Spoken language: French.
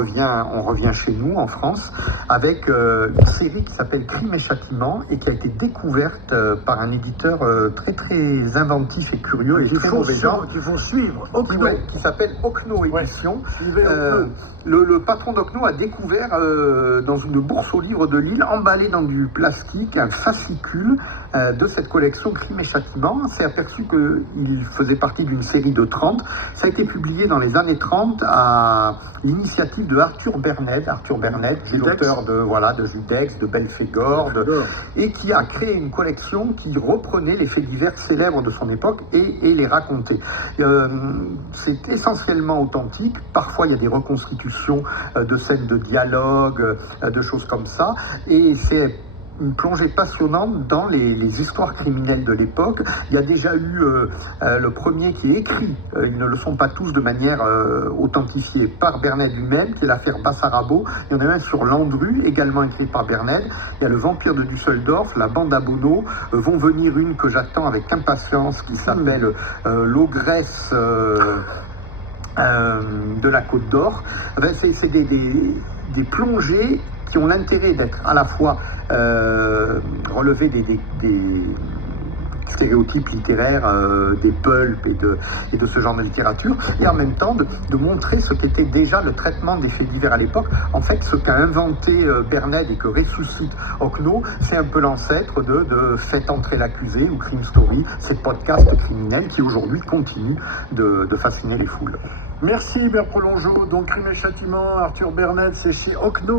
revient chez nous en France avec une série qui s'appelle Crime et Châtiment et qui a été découverte par un éditeur très très inventif et curieux et très mauvais genre. Qu'il faut suivre, Okno. Qui s'appelle Okno Édition. Ouais. Le patron d'Okno a découvert dans une bourse aux livres de Lille, emballé dans du plastique, un fascicule de cette collection Crime et Châtiment. On s'est aperçu qu'il faisait partie d'une série de 30. Ça a été publié dans les années 30 à l'initiative de Arthur Berned. Arthur Berned, qui est l'auteur de Judex, de Belphégor, et qui a créé une collection qui reprenait les faits divers célèbres de son époque et les racontait. C'est essentiellement authentique. Parfois, il y a des reconstitutions de scènes de dialogue, de choses comme ça. Et c'est une plongée passionnante dans les histoires criminelles de l'époque. Il y a déjà eu le premier qui est écrit, ils ne le sont pas tous de manière authentifiée par Berned lui-même, qui est l'affaire Bassarabo. Il y en a un sur Landru, également écrit par Berned. Il y a le vampire de Düsseldorf, la bande à Bono, vont venir une que j'attends avec impatience, qui s'appelle l'ogresse de la Côte d'Or. Enfin, c'est des plongées qui ont l'intérêt d'être à la fois relever des stéréotypes littéraires, des pulps et de ce genre de littérature, et en même temps de montrer ce qu'était déjà le traitement des faits divers à l'époque. En fait, ce qu'a inventé Berned et que ressuscite Okno, c'est un peu l'ancêtre de Faites entrer l'accusé ou Crime Story, ces podcasts criminels qui aujourd'hui continuent de fasciner les foules. Merci Hubert Prolongeau. Donc Crime et Châtiment, Arthur Berned, c'est chez Okno.